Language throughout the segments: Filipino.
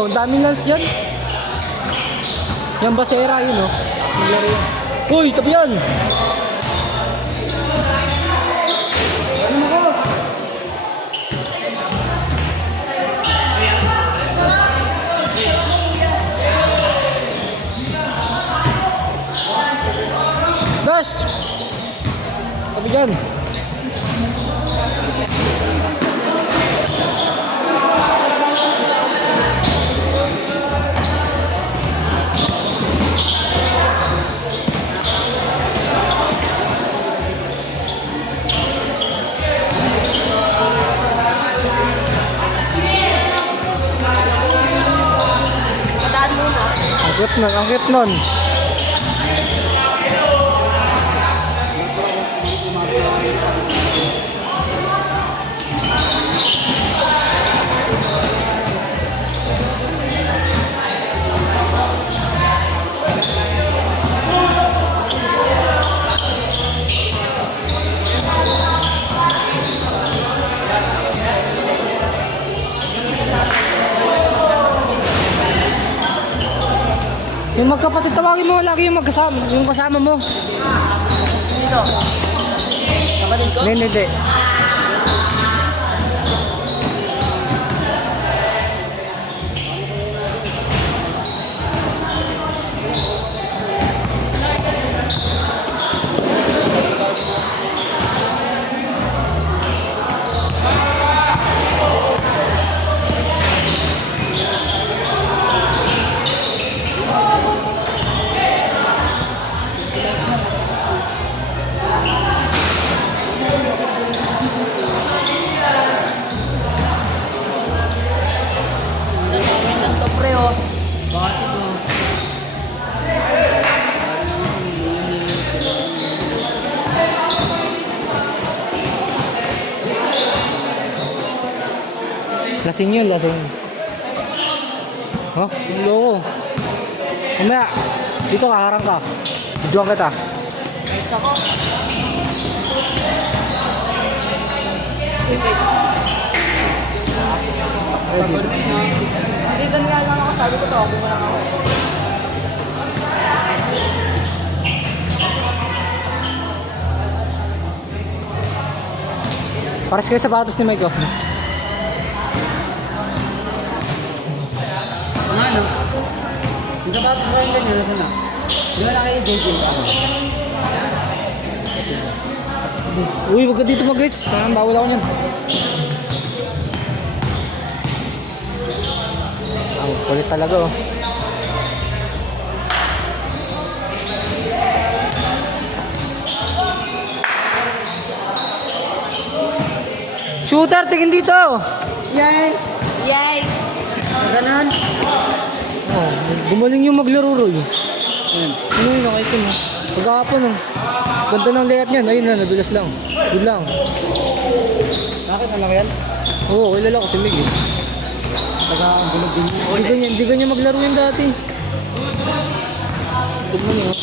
oh, daming lance dyan. Yan basera yun oh. Maglaro yan. Uy, tabi yan! Ano mo ko? Dash! Tabi dyan. Ang cute nun. Yung magkapatid, tawagin mo lagi yung magkasama, yung kasama mo. Dito. Kapatid ko? Hindi. Lasing yun, lasing. Oh, yung loko. Mamaya, dito ka, harang ka. Diyan kita. Ito ko. Dito nga lang ako, sabi ko to, ako mo lang ako. Pares kayo sapatos ni Mike. Ano? Yung sapatos ko yung ganyan, nasa na? Di ba na kayo JJ? Uy, wag ka dito mag-gates. Bawal ako nyan. Ang kulit talaga oh. Shooter, tingin dito! Yay! Yay! Ganon? Oh, gumaling yung maglaro Roy. Ayun. Ano yun, nakita mo? Pagkakapon oh. Ganda ng layup niyan. Ayun na, nadulas lang. Yun lang. Bakit alam yan? Oo, kilala ko si Mig eh. Taga-bulag din. Hindi ganyan maglaro yun dati. Tignan niyo.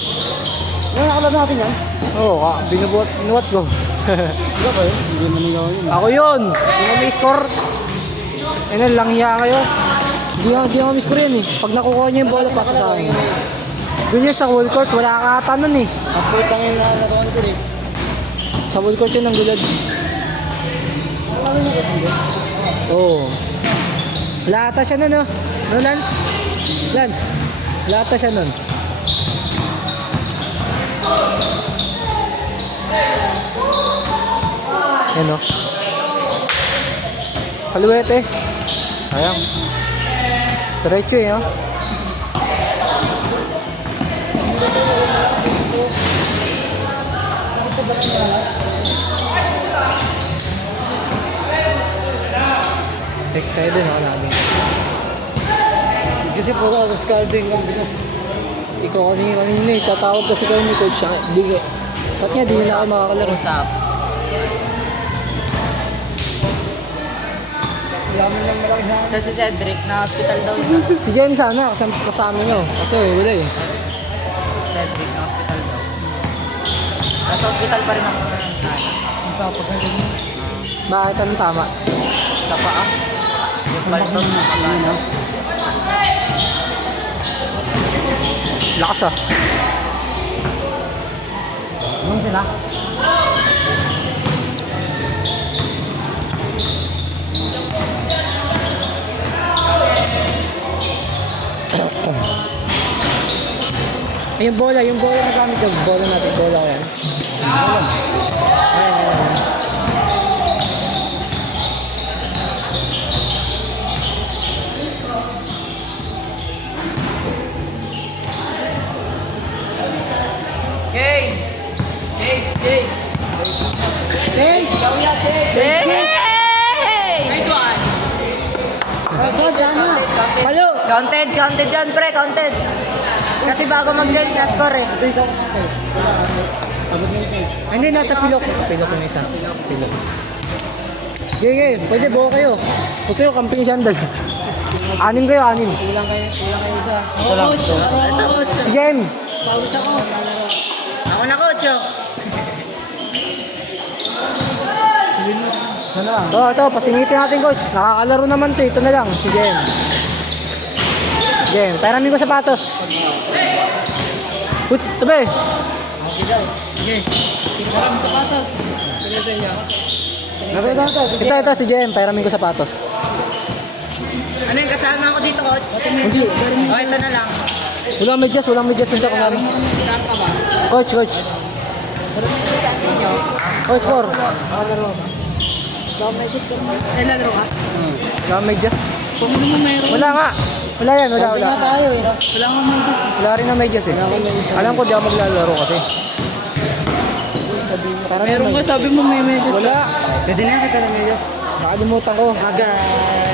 Ano nakalab natin yan? Oo, binubuhat ko. Ikaw ba yun? Hindi manigaw yun. Ako yun! Hindi may score. Ano, langya kayo. Hindi nga may score yan eh. Pag nakukuha niyo yung bola, pasa sa akin. Doon yun sa wall court, wala ka ata nun eh. Upload lang yung nalaroan ko eh. Sa wall court yun ang gulad. Ano na ba? Oo. Wala ata siya nun oh. No, Lance? Lance? Wala ata siya nun. Yan o. Kaluwete. Ayan. Diretso eh, oh. Text tayo din ako namin. Kasi po ako scalding lang din. Ikaw kanina eh. Tatawag kasi kayo ni Coach. Di ka. Ba't nga di nila ako makakalaro? Wala mo lang malaki sa akin. Kasi si Cedric na hospital daw na. Si James sana, kasama nyo. Kasi wala eh. Cedric na hospital daw. Nasa hospital pa rin ako ngayon. Papagaling mo. Bakit anong tama? Sa paa. Yung balton na magano. Lakas ah. Anong sila? Yung bola na gamit yung bola natin. Bola ko yan. Ayan. Jay! Hey! Nice one! Agad, Jana! Palo! Counted yan, pre, counted. Kasi bago mag-judge siya, score eh. Ito isa ko. Wala. Pagod na isa. Ay, hindi nata pilok. Pilok yung isa. Pilok. Okay. Pwede buo kayo. Gusto nyo camping sandal. 6 kayo, 6. Kulang kayo isa. Ito, coach. Game! Pawis ako. Ako na, coach. Oh. Ano lang? Ito, pasingitin natin coach. Nakakalaro naman to. Ito na lang. Si Game. Game. Peramin ko sapatos. Put, tabi. Okay daw. Sige. Maraming sapatos. Sige sa inyo. Ito, si Game. Peramin ko sapatos. Ano yung kasama ko dito, coach? Hindi. Oh, ito na lang. Walang medyas ito kung ano. Saan ka ba? Coach. Oh, score. Naglalaro ka? Walang medyas. Kung ano mo mayroon. Wala nga. Wala yan, wala. Wala tayo eh. Wala akong may gusto. Wala rin na medyas eh. Alam ko di ako maglalaro kasi. Meron ka sabi mo may medyas. Wala. Pwede na kita ng medyas. Nakalimutan ko. Agay.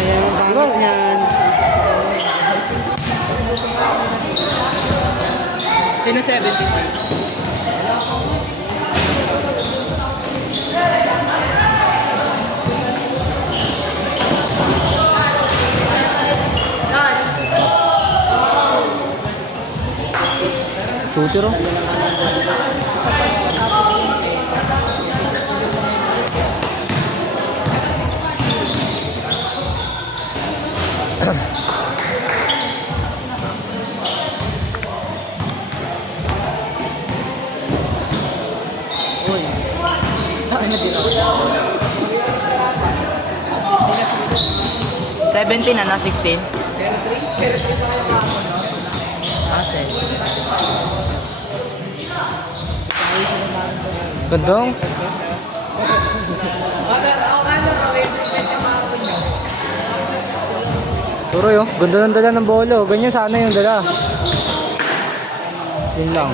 Yung pangit niyan. Sino 70? Shooter oh. Ano din ako? 17 na, 16. Gandong. Turoy oh. Ganda ng dala ng bolo. Ganyan sana yung dala. Yun lang.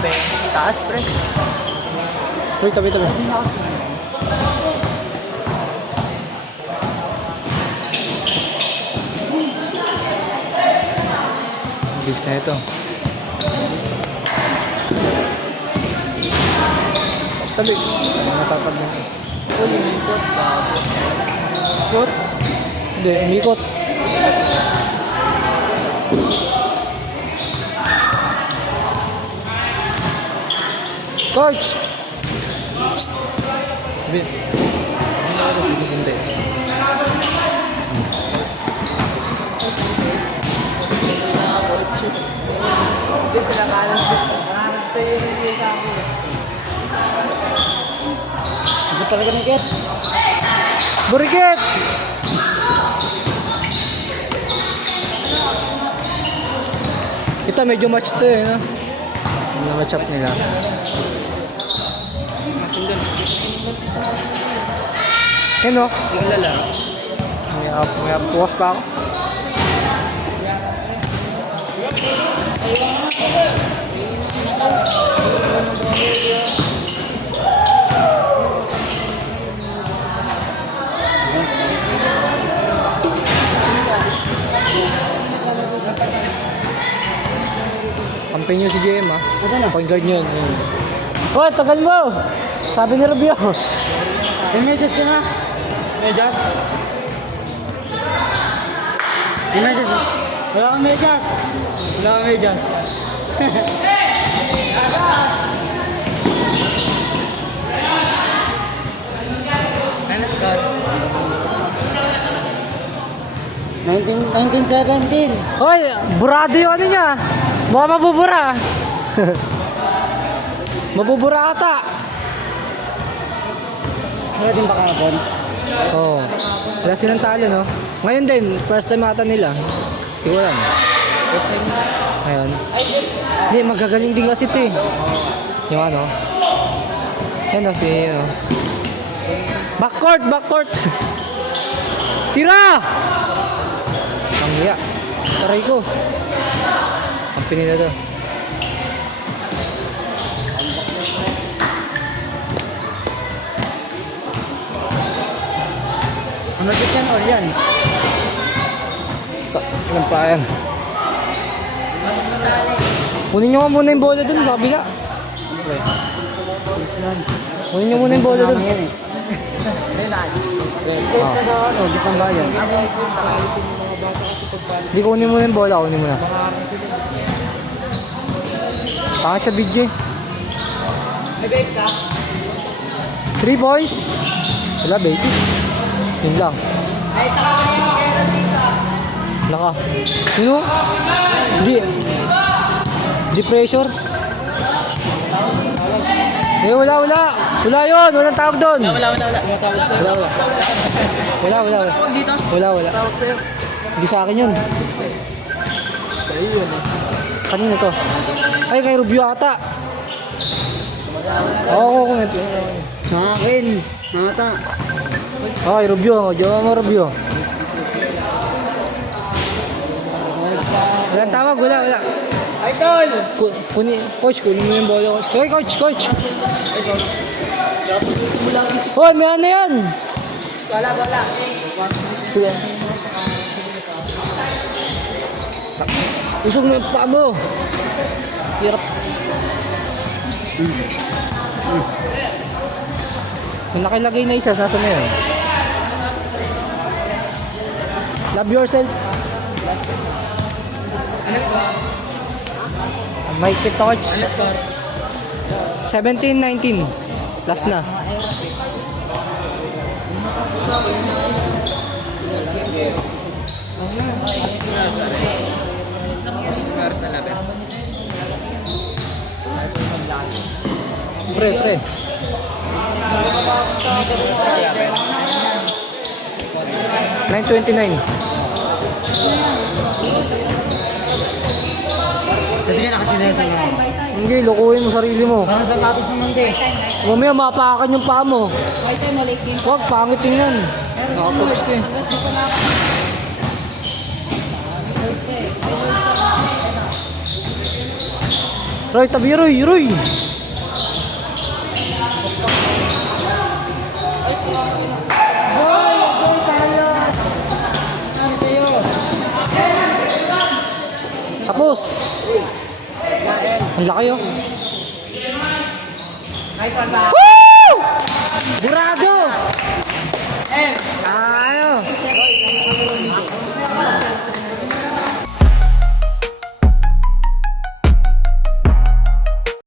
Taas, pre. Uy, tabi. Bis na ito. Tabi. Natatag na. Ulimikot, bago. Ikot? Hindi, umikot. Coach! Psst. Tabi. Hindi. Hindi, pinakalas. Nakaharap sa'yo yung sa akin. Ito talaga ng kit. Burikit! Ito medyo match to eh, no? Yung match up nila. Yan no? Hindi ka lalaro. May puwas pa ako. Kampi nyo si JM ah. Asan na? Point guard nyo. Yun. Oh, tagal mo! Sabi ni Rubio. May medyas ka na? Medyas? May medyas ba? Wala kang medyas. Wala kang medyas. Ano score? 1917. Hoy, burado yung ano niya. Baka mabubura. Mabubura ata. Wala din ba kahapon? Oo. Wala silang talo, no? Ngayon din, first time ata nila. Hindi ko alam. First time nila. Ngayon. Hindi, magagaling din kasi ito eh. Yung ano. Yan o, si ano. Backcourt! Backcourt! Tira! Ang hiya. Taray ko. Ang pinila to. Ano dito yan or yan? Ilan pa yan? Kunin nyo nga muna yung bola dun, sa kabila. Kunin nyo muna yung bola dun. Yan eh. Ah. Sa ano, gitang bayan. Di kunin mo na yung bola, kunin mo na. Bakit sa video eh? May bake ka? 3 boys. Wala, basic. Yun lang. Ay, taka ka yung kera dito. Laka. Sino? Di pressure. Eh, wala. Wala yun. Walang tawag doon. Wala. Tumatawag sa'yo. Wala. Tawag dito? Wala. Tawag sa'yo. Hindi sa akin yun. Sa'yo yun eh. Kanino to? Ay, kay Rubio ata. Oo, kung ito. Sa akin. Nata. Ay, Rubio. Diyan mo, Rubio. Walang tawag, wala. Idol! Coach, kunin mo yung bola. Hey, coach. Ay, sorry. Hoy, may ano yan? Wala. Sige. Usog mo yung paa mo. Hirap. Kung nakilagay na isa, nasa na yun? Love yourself. May touch. Ano score? 17-19. Last na. Versa 11. Pre. Versa 11. 9:29. Pwede ka nakachinelas na lang. Hindi, lukuhin mo sarili mo. Parang sapatos naman din. Mamaya mapakan yung paa mo. Huwag, pangit tingnan. Nakapost ka eh. Roy, tabi Roy. Ano sa'yo? Tapos. Ang laki oh. Nice one,